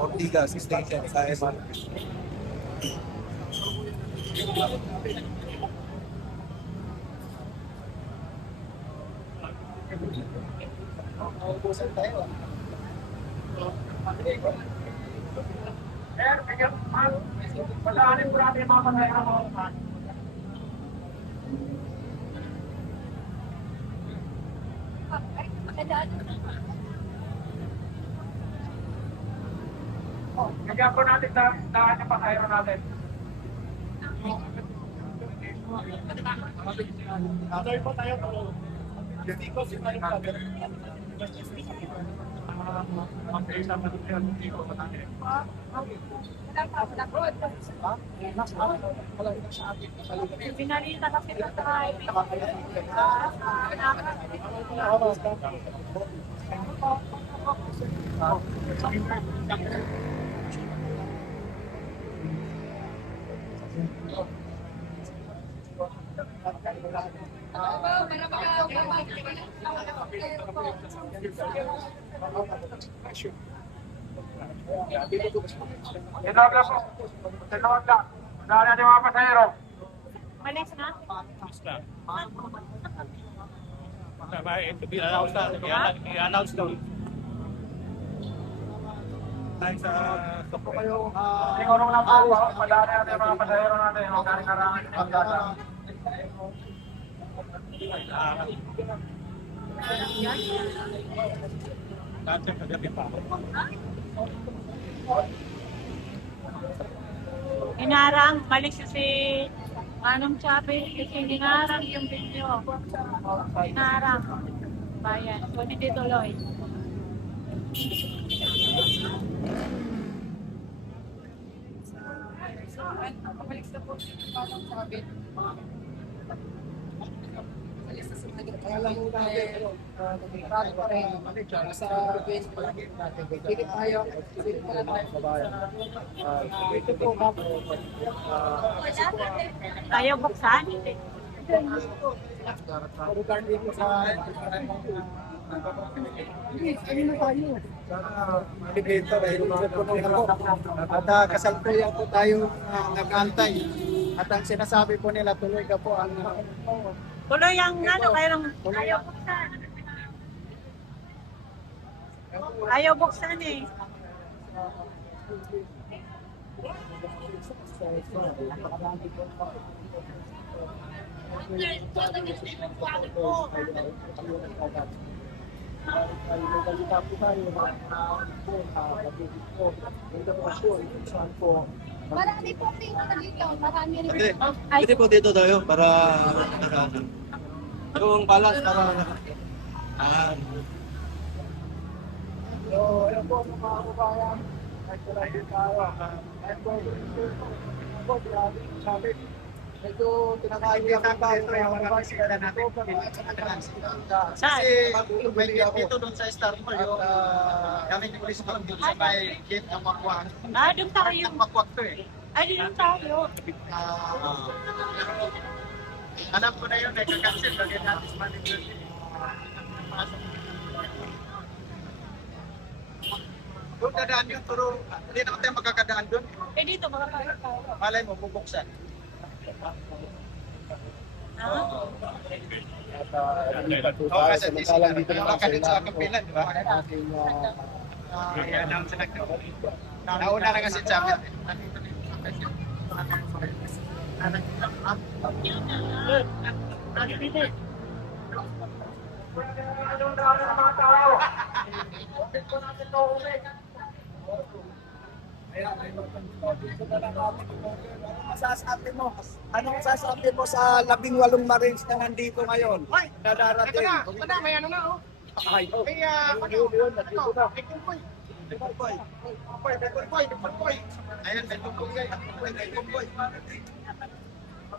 Ortigas Station sa MR. Ubusan tayo. Pagkaanin po natin yung mga pagkaya ng mga kaya po natin daan yung pagkaya natin. Sorry po tayo. Hindi ko si Mario Faber. Mag-isa pa dito yung hindi ko matangin. Pinalita kasi ito tayo. Tinawag lang po. Tinawag lang. Dahil natin mga pasahero. Malis na? I-announce daw. Siguro lang po. Padaan natin yung mga pasahero natin. Huwag galing karangan yung pagkata. Inarang, balik si Manong Chabe kasi inarang yung video. Inarang. Bayan. So, hindi tuloy. Pabalik sa po, Manong Chabe. Alam mo natin, marami pa rin sa base palagi natin. Pilit tayo, pilit pala tayo. Ito po, ma'am. Ayaw buksan. Lugar dito sa ano na tayo? Elevator ay lugar po ng ako. At kasalpuyan po tayo nag-antay. At ang sinasabi po nila, tuloy ka po ang Tuloy ang ano, ayaw buksan. Ayaw buksan eh. Marami po dito dito. Marami rin. Okay. Pwede po dito tayo para yung balance para So, ayan po mga kababayan. Nagtulahin tayo. Ayan po, grabe, sabi. Medyo tinakalihan ng dito yung mga kababayan natin. Kasi bumili dito doon sa Star Mall yung kami ni Police Parang dito sa may gate ng Makuan. Doon tayo. Makuan to eh. Ay, doon tayo. Alam ko na yun, nagka-cancel. Lagyan natin sa manager. Doon dadaan yun, pero hindi na tayo magkakadaan doon. Eh, dito, makakain tayo. Malay mo, bubuksan. Oo, kasi dito sa kapilan, di ba? Nauna na kasi sa amin. Anong masasabi mo sa 18 Marines na nandito ngayon? Na darating? Ito na, may ano na oh. Ay, oh. May Nandito na. may convoy. Ayan, may kumboy.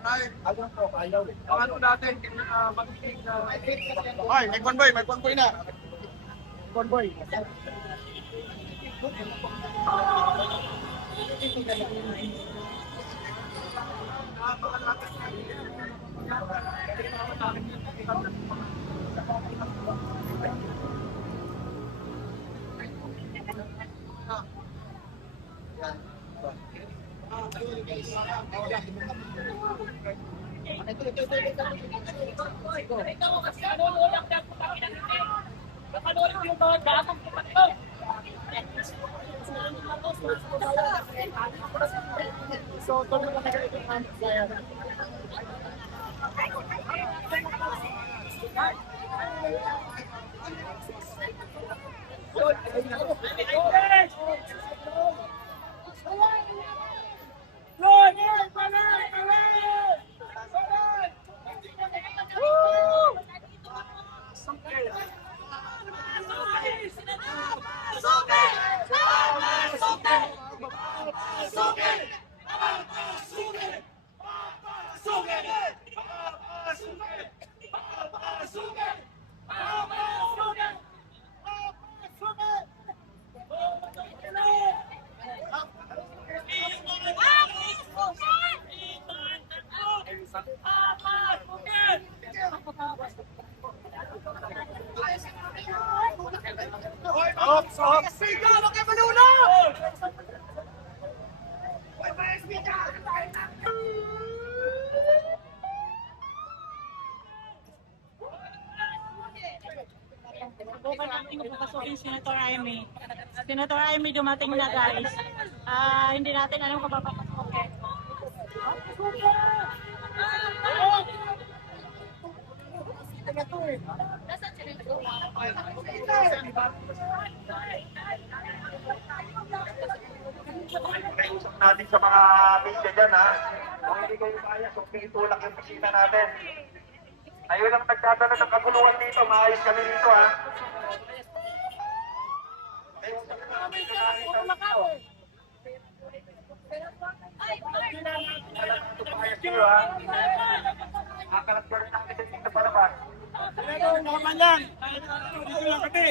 Ano to, ayaw. ano natin, mag-king na Ay, may convoy na. Convoy. Subukan natin papasukin si Senator Amy. Senator Amy dumating na guys. Hindi natin alam kung papapasukin. Usap natin sa mga media dyan ha. Kung hindi kayo kaya, kung pitulak yung bisita natin. Ayun ang nagdadala ng kaguluhan dito, maayos kami dito ha. Akalat ko rin natin dito pa naman. Naman lang. Dito lang kami.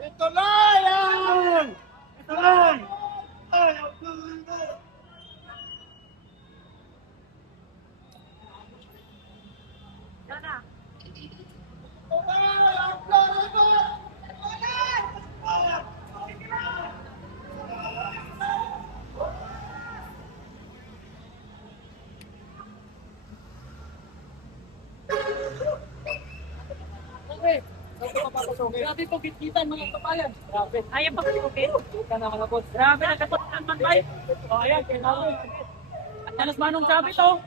Ito lang! Ito lang! Grabe po, kitkitan mga kapayan. Grabe. Ayaw pa kitkitan. Kita na mga boss. Grabe, nagkataon man ba? O, ayan, kailangan. At talas manong sabi to.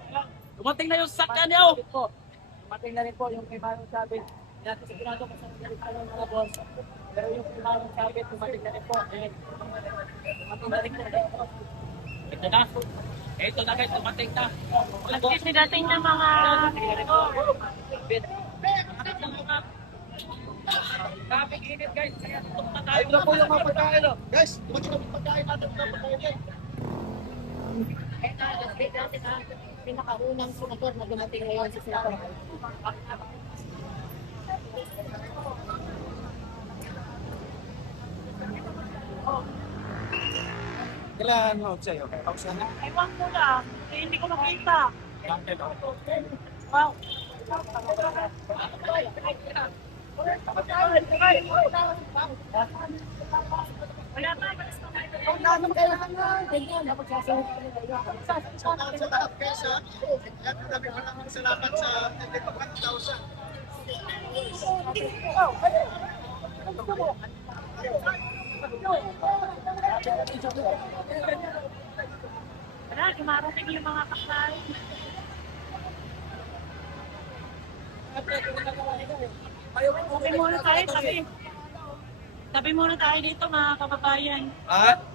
Dumating na yung sakyan niyo. Dumating na rin po yung kay manong sabi. Natin sigurado kung saan nagkitaon mga boss. Pero yung kay manong sabi, dumating na rin po. Dumating na rin po. Ito na. Ito na guys, dumating na. Nagkisi dating ng mga... Grabe init guys, kaya tutok na tayo. Ito na po yung mga pagkain. Guys, dumating na yung pagkain natin. Pinakaunang senador na dumating ngayon sa Senado. Kailangan mo sa'yo. Ewan ko lang, hindi ko nakita. Wow. Wala pa, balas na tayo. Kung naman kailangan na, ganyan, dapat sasabihin ko nila. Sa lahat guys ha. Kaya kami maraming salamat sa 1,000. Wala, dumarating yung mga pagkain. Okay muna tayo kasi Tabi muna tayo dito mga kababayan. Ha?